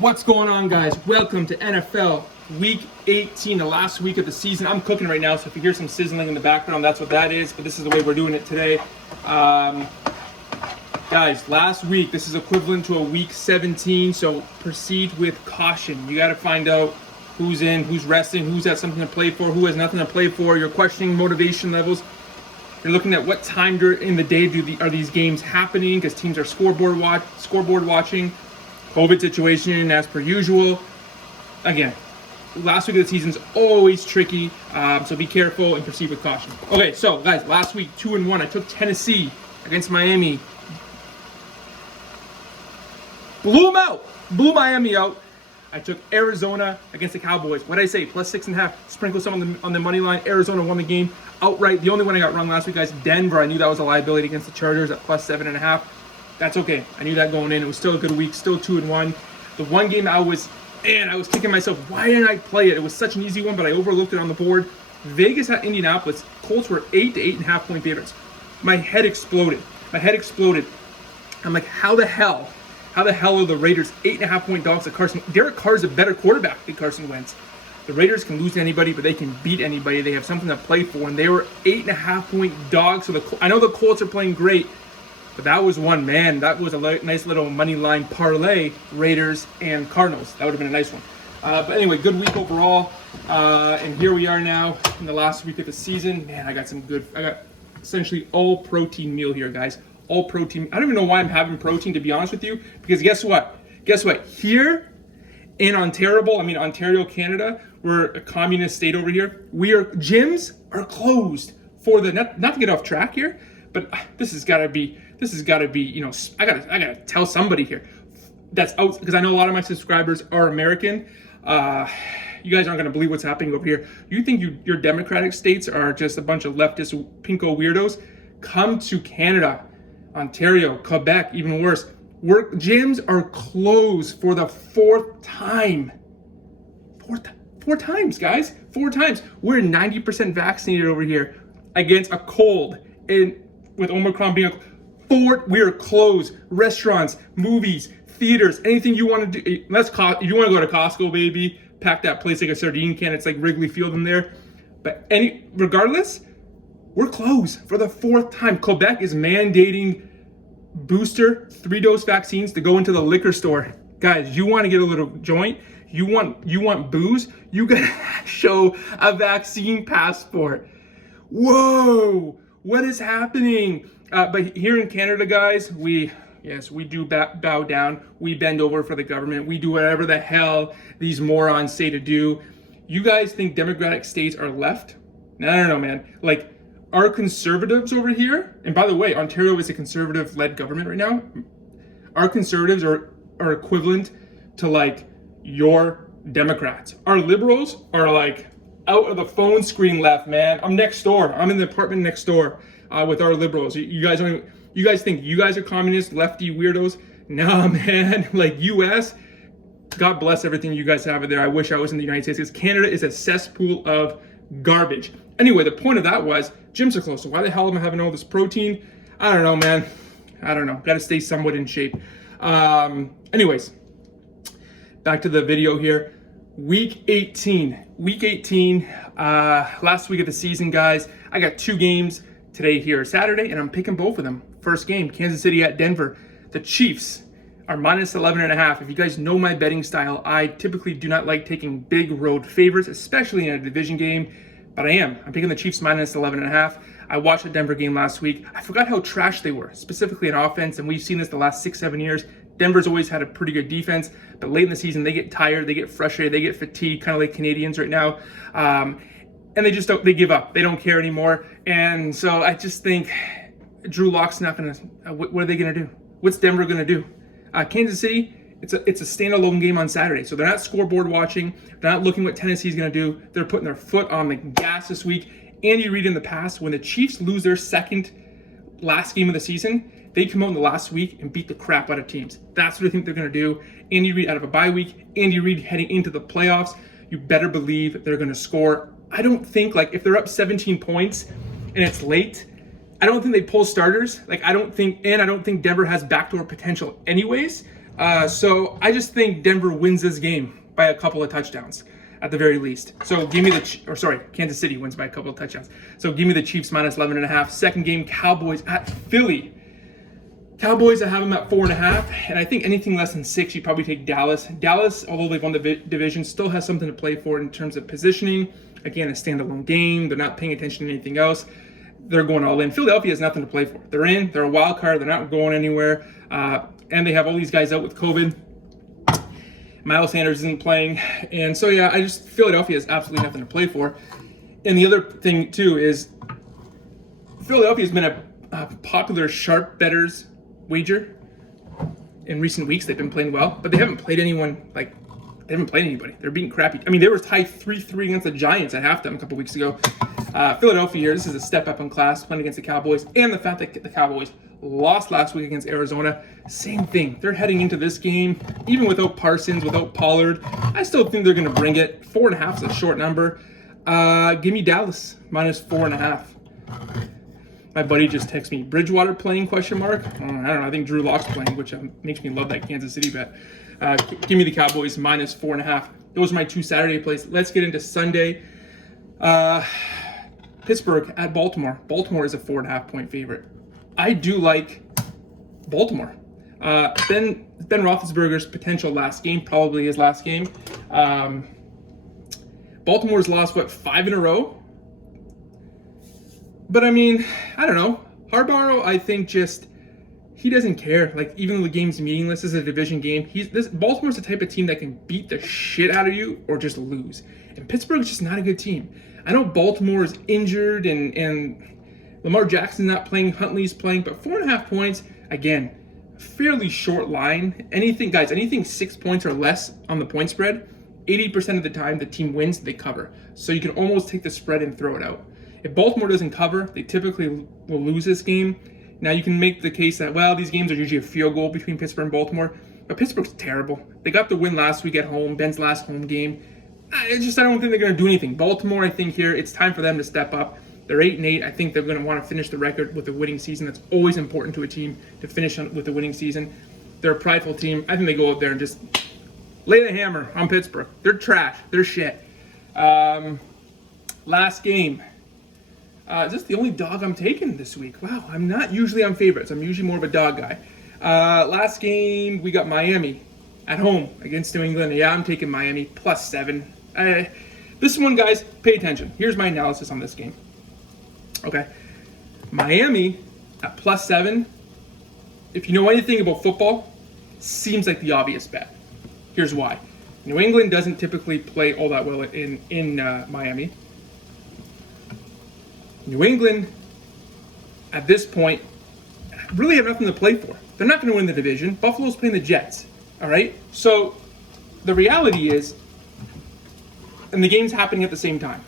What's going on, guys? Welcome to NFL Week 18, the last week of the season. I'm cooking right now, so if you hear some sizzling in the background, that's what that is, but this is the way we're doing it today. Guys, last week, this is equivalent to a Week 17, so proceed with caution. You got to find out who's in, who's resting, who's got something to play for, who has nothing to play for. You're questioning motivation levels. You're looking at what time in the day are these games happening, because teams are scoreboard watching. COVID situation as per usual. Again, last week of the season's always tricky, so be careful and proceed with caution. Okay, so guys, last week 2-1. I took Tennessee against Miami. Blew Miami out. I took Arizona against the Cowboys. What did I say? Plus 6.5. Sprinkle some on the money line. Arizona won the game outright. The only one I got wrong last week, guys, Denver. I knew that was a liability against the Chargers at plus 7.5. That's okay. I knew that going in. It was still a good week, still 2-1. The one game I was kicking myself. Why didn't I play it? It was such an easy one, but I overlooked it on the board. Vegas at Indianapolis. Colts were 8 to 8.5 point favorites. My head exploded. I'm like, how the hell are the Raiders 8.5 point dogs at Carson? Derek Carr is a better quarterback than Carson Wentz. The Raiders can lose to anybody, but they can beat anybody. They have something to play for, and they were 8.5 point dogs. So I know the Colts are playing great, but that was one, man. That was a nice little money line parlay, Raiders and Cardinals. That would have been a nice one. But anyway, good week overall. And here we are now in the last week of the season. Man, I got essentially all protein meal here, guys. All protein. I don't even know why I'm having protein, to be honest with you. Because guess what? Here in Ontario, Canada, we're a communist state over here. Gyms are closed for not to get off track here, but this has got to be, I gotta tell somebody here that's out, because I know a lot of my subscribers are American. You guys aren't gonna believe what's happening over here. You think your democratic states are just a bunch of leftist pinko weirdos? Come to Canada, Ontario, Quebec, even worse. Gyms are closed for the fourth time. Four times, guys. 4 times. We're 90% vaccinated over here against a cold, and with Omicron being we are closed. Restaurants, movies, theaters, anything you want to do. If you want to go to Costco, baby, pack that place like a sardine can. It's like Wrigley Field in there. But regardless, we're closed for the 4th time. Quebec is mandating booster 3-dose vaccines to go into the liquor store. Guys, you want to get a little joint? You want booze? You gotta show a vaccine passport. Whoa! What is happening? But here in Canada, guys, we do bow down. We bend over for the government. We do whatever the hell these morons say to do. You guys think democratic states are left? No, man. Like, our conservatives over here, and by the way, Ontario is a conservative-led government right now. Our conservatives are equivalent to, like, your Democrats. Our liberals are, like, out of the phone screen left, man. I'm next door. I'm in the apartment next door with our liberals. You guys think you guys are communist, lefty weirdos? Nah, man. Like, U.S., God bless everything you guys have there. I wish I was in the United States, because Canada is a cesspool of garbage. Anyway, the point of that was gyms are closed. So why the hell am I having all this protein? I don't know, man. I don't know. Got to stay somewhat in shape. Anyways, back to the video here. Week 18, last week of the season, guys. I got 2 games today here, Saturday, and I'm picking both of them. First game, Kansas City at Denver. The Chiefs are minus 11.5. If you guys know my betting style, I typically do not like taking big road favorites, especially in a division game, but I'm picking the Chiefs minus 11.5. I watched the Denver game last week. I forgot how trash they were, specifically in offense, and we've seen this the last 6-7 years. Denver's always had a pretty good defense, but late in the season, they get tired, they get frustrated, they get fatigued, kind of like Canadians right now. And they give up. They don't care anymore. And so I just think Drew Lock's not going to, what are they going to do? What's Denver going to do? Kansas City, it's a standalone game on Saturday. So they're not scoreboard watching. They're not looking what Tennessee's going to do. They're putting their foot on the gas this week. Andy Reid in the past, when the Chiefs lose their last game of the season, they come out in the last week and beat the crap out of teams. That's what I think they're going to do. Andy Reid out of a bye week. Andy Reid heading into the playoffs. You better believe they're going to score. I don't think, like, if they're up 17 points and it's late, I don't think they pull starters. I don't think Denver has backdoor potential anyways. So I just think Denver wins this game by a couple of touchdowns at the very least. So give me Kansas City wins by a couple of touchdowns. So give me the Chiefs minus 11.5. Second game, Cowboys at Philly. Cowboys, I have them at 4.5, and I think anything less than 6, you probably take Dallas. Dallas, although they've won the division, still has something to play for in terms of positioning. Again, a standalone game. They're not paying attention to anything else. They're going all in. Philadelphia has nothing to play for. They're in. They're a wild card. They're not going anywhere. And they have all these guys out with COVID. Miles Sanders isn't playing. And so, yeah, Philadelphia has absolutely nothing to play for. And the other thing, too, is Philadelphia has been a popular sharp bettors wager in recent weeks. They've been playing well, but they haven't played anyone they haven't played anybody. They're beating crappy. I mean, they were tied 3-3 against the Giants at halftime a couple weeks ago. Philadelphia here, this is a step up in class playing against the Cowboys, and the fact that the Cowboys lost last week against Arizona, same thing. They're heading into this game, even without Parsons, without Pollard. I still think they're going to bring it. 4.5 is a short number. Give me Dallas minus 4.5. My buddy just texted me, Bridgewater playing, question mark? I don't know, I think Drew Lock's playing, which makes me love that Kansas City bet. Give me the Cowboys minus 4.5. Those are my 2 Saturday plays. Let's get into Sunday. Pittsburgh at Baltimore. Baltimore is a 4.5 point favorite. I do like Baltimore. Ben Roethlisberger's potential last game, probably his last game. Baltimore's lost, 5 in a row? But I mean, I don't know. Harbaugh, I think he doesn't care. Even though the game's meaningless, this is a division game. Baltimore's the type of team that can beat the shit out of you or just lose. And Pittsburgh's just not a good team. I know Baltimore is injured and Lamar Jackson's not playing, Huntley's playing, but 4.5 points, again, fairly short line. Anything 6 points or less on the point spread, 80% of the time the team wins, they cover. So you can almost take the spread and throw it out. If Baltimore doesn't cover, they typically will lose this game. Now you can make the case that, these games are usually a field goal between Pittsburgh and Baltimore, but Pittsburgh's terrible. They got the win last week at home, Ben's last home game. I don't think they're going to do anything. Baltimore, I think here, it's time for them to step up. They're 8-8. I think they're going to want to finish the record with a winning season. That's always important to a team, to finish with a winning season. They're a prideful team. I think they go out there and just lay the hammer on Pittsburgh. They're trash. They're shit. Last game. Is this the only dog I'm taking this week? Wow, I'm not usually on favorites. I'm usually more of a dog guy. Last game, we got Miami at home against New England. Yeah, I'm taking Miami plus 7. This one, guys, pay attention. Here's my analysis on this game. Okay. Miami at plus 7, if you know anything about football, seems like the obvious bet. Here's why. New England doesn't typically play all that well in Miami. New England, at this point, really have nothing to play for. They're not going to win the division. Buffalo's playing the Jets, all right? So the reality is, and the game's happening at the same time.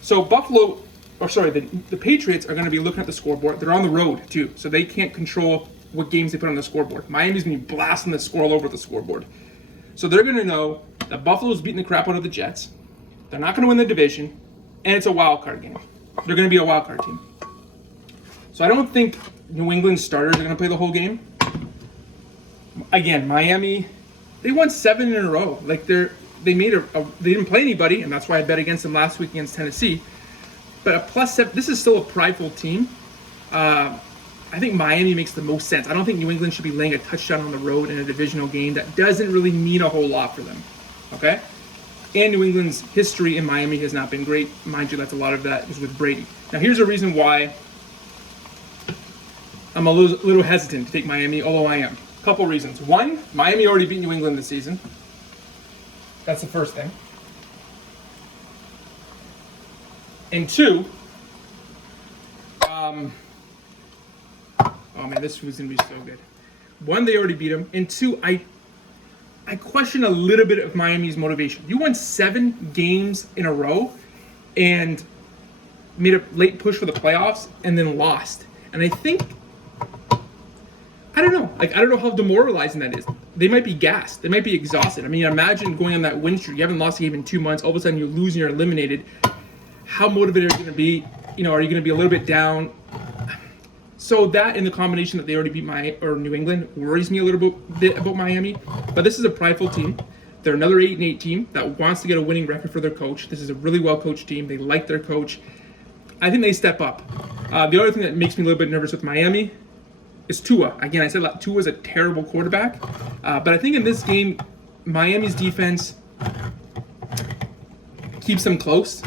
So the Patriots are going to be looking at the scoreboard. They're on the road, too, so they can't control what games they put on the scoreboard. Miami's going to be blasting the score all over the scoreboard. So they're going to know that Buffalo's beating the crap out of the Jets. They're not going to win the division, and it's a wild card game. They're going to be a wild card team. So I don't think New England starters are going to play the whole game. Again, Miami, they won 7 in a row. They didn't play anybody, and that's why I bet against them last week against Tennessee. But a plus 7, this is still a prideful team. I think Miami makes the most sense. I don't think New England should be laying a touchdown on the road in a divisional game that doesn't really mean a whole lot for them. Okay? And New England's history in Miami has not been great. Mind you, that's a lot of that is with Brady. Now, here's a reason why I'm a little hesitant to take Miami, although I am. A couple reasons. One, Miami already beat New England this season. That's the first thing. And two, oh man, this was going to be so good. One, they already beat them. And two, I question a little bit of Miami's motivation. You won 7 games in a row and made a late push for the playoffs and then lost. And I think, I don't know. I don't know how demoralizing that is. They might be gassed. They might be exhausted. I mean, imagine going on that win streak. You haven't lost a game in 2 months. All of a sudden, you lose and you're eliminated. How motivated are you going to be? Are you going to be a little bit down? So that in the combination that they already beat New England worries me a little bit about Miami. But this is a prideful team. They're another 8-8 team that wants to get a winning record for their coach. This is a really well-coached team. They like their coach. I think they step up. The other thing that makes me a little bit nervous with Miami is Tua. Again, I said Tua is a terrible quarterback. But I think in this game, Miami's defense keeps them close.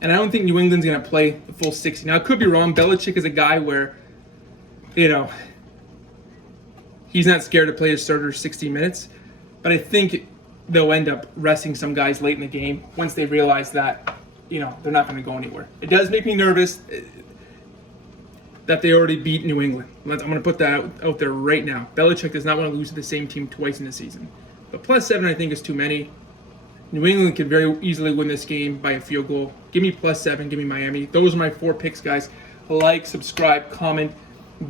And I don't think New England's going to play the full 60. Now, I could be wrong. Belichick is a guy where, he's not scared to play his starters 60 minutes. But I think they'll end up resting some guys late in the game once they realize that, they're not going to go anywhere. It does make me nervous that they already beat New England. I'm going to put that out there right now. Belichick does not want to lose to the same team twice in the season. But +7, I think, is too many. New England could very easily win this game by a field goal. Give me +7. Give me Miami. Those are my 4 picks, guys. Like, subscribe, comment.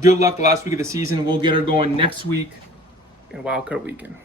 Good luck the last week of the season. We'll get her going next week in Wildcard Weekend.